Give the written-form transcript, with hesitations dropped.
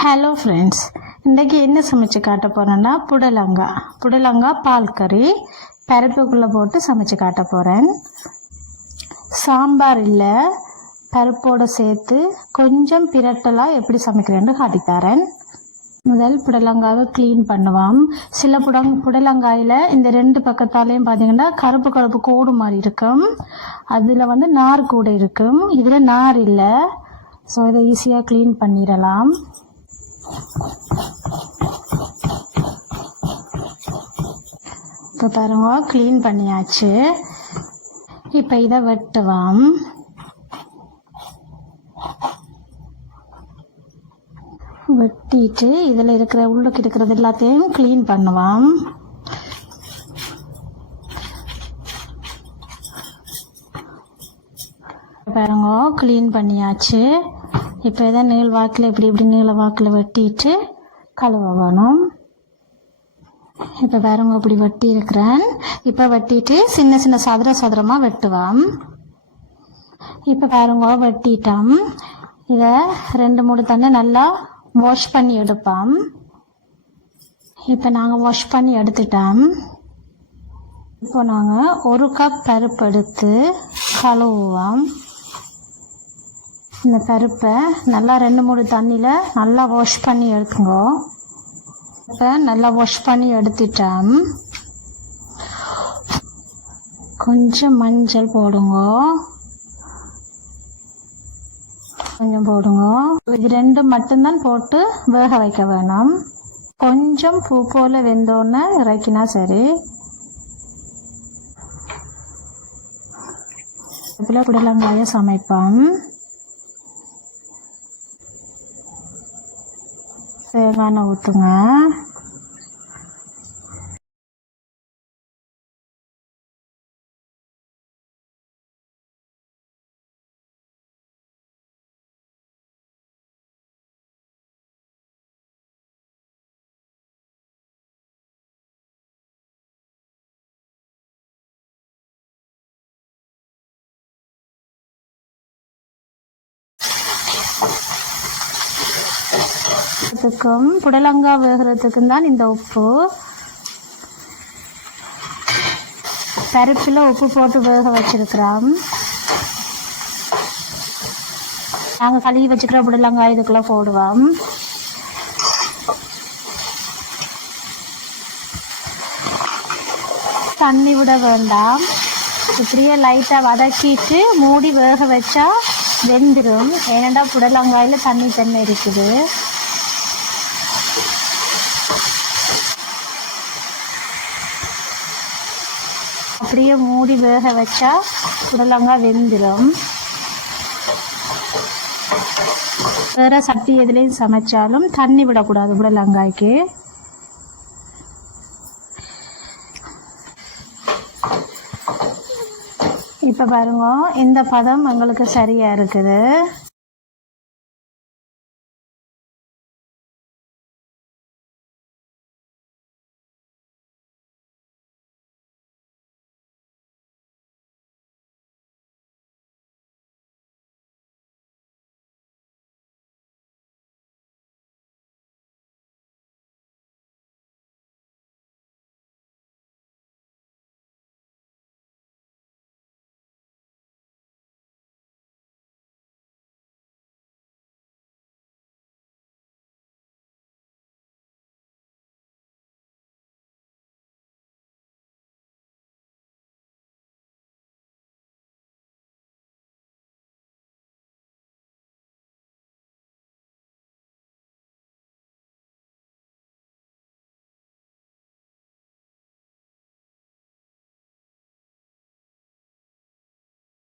Hello friends, இன்றைக்கி என்ன சமைச்சு காட்ட போகிறேன்னா புடலங்காய் பால் கறி பருப்புக்குள்ளே போட்டு சமைச்சு காட்ட போகிறேன். சாம்பார் இல்லை, பருப்போடு சேர்த்து கொஞ்சம் பிரட்டலாக எப்படி சமைக்கிறேன்னு காட்டித்தரேன். முதல் புடலங்காவை க்ளீன் பண்ணுவோம். சில புடலங்காயில் இந்த ரெண்டு பக்கத்தாலேயும் பார்த்தீங்கன்னா கருப்பு கோடு மாதிரி இருக்கும். அதில் நார் கூட இருக்கும். இதில் நார் இல்லை. ஸோ இதை ஈஸியாக க்ளீன் பண்ணிடலாம். இப்போ பாருங்க, க்ளீன் பண்ணியாச்சு. இப்போ இதை வெட்டுவோம். வெட்டிட்டு இதில் உள்ளுக்கு இருக்கிறது எல்லாத்தையும் க்ளீன் பண்ணுவோம். பாருங்க, க்ளீன் பண்ணியாச்சு. இப்போ இதை நீள் வாக்கில் இப்படி நீள வாக்கில் வெட்டிட்டு கழுவ வேணும். இப்போ பாருங்க, இப்படி வெட்டி இருக்கிறேன். இப்போ வெட்டிட்டு சின்ன சதுரமாக வெட்டுவோம். இப்போ பாருங்க, வெட்டிட்டோம். இதை 2-3 தண்ணி நல்லா வாஷ் பண்ணி எடுப்போம். இப்போ நாங்கள் வாஷ் பண்ணி எடுத்துட்டோம். இப்போ நாங்கள் 1 கப் பருப்பு எடுத்து கழுவுவோம். இந்த பருப்பை நல்லா 2-3 தண்ணியில் நல்லா வாஷ் பண்ணி எடுத்துங்க. இப்போ நல்லா வாஷ் பண்ணி எடுத்துட்டோம். கொஞ்சம் மஞ்சள் போடுங்க. இது 2 மட்டும்தான் போட்டு வேக வைக்க வேணும். கொஞ்சம் பூ போல் வெந்தோன்னு இறக்கினா சரி. இதில் புடலங்காயை சமைப்போம். தேங்காய் ஊற்றுங்க. புடலங்காய் வேகிறதுக்கும் தான் இந்த உப்பு. பருப்பில் உப்பு போட்டு வேக வச்சிருக்கிறோம். நாங்கள் கழுவி வச்சுக்கிற புடலங்காய் இதுக்குள்ளே போடுவோம். தண்ணி விட வேண்டாம். இப்படியே லைட்டாக வதக்கிட்டு மூடி வேக வச்சா வெந்துடும். ஏனெண்டா புடலங்காயில் தண்ணி இருக்குது. அப்படியே மூடி வேக வச்சா புடலங்காய் வெந்துடும். வேற சட்டி எதுலேயும் சமைச்சாலும் தண்ணி விடக்கூடாது புடலங்காய்க்கு. இப்போ பாருங்க, இந்த பதம் எங்களுக்கு சரியாக இருக்குது.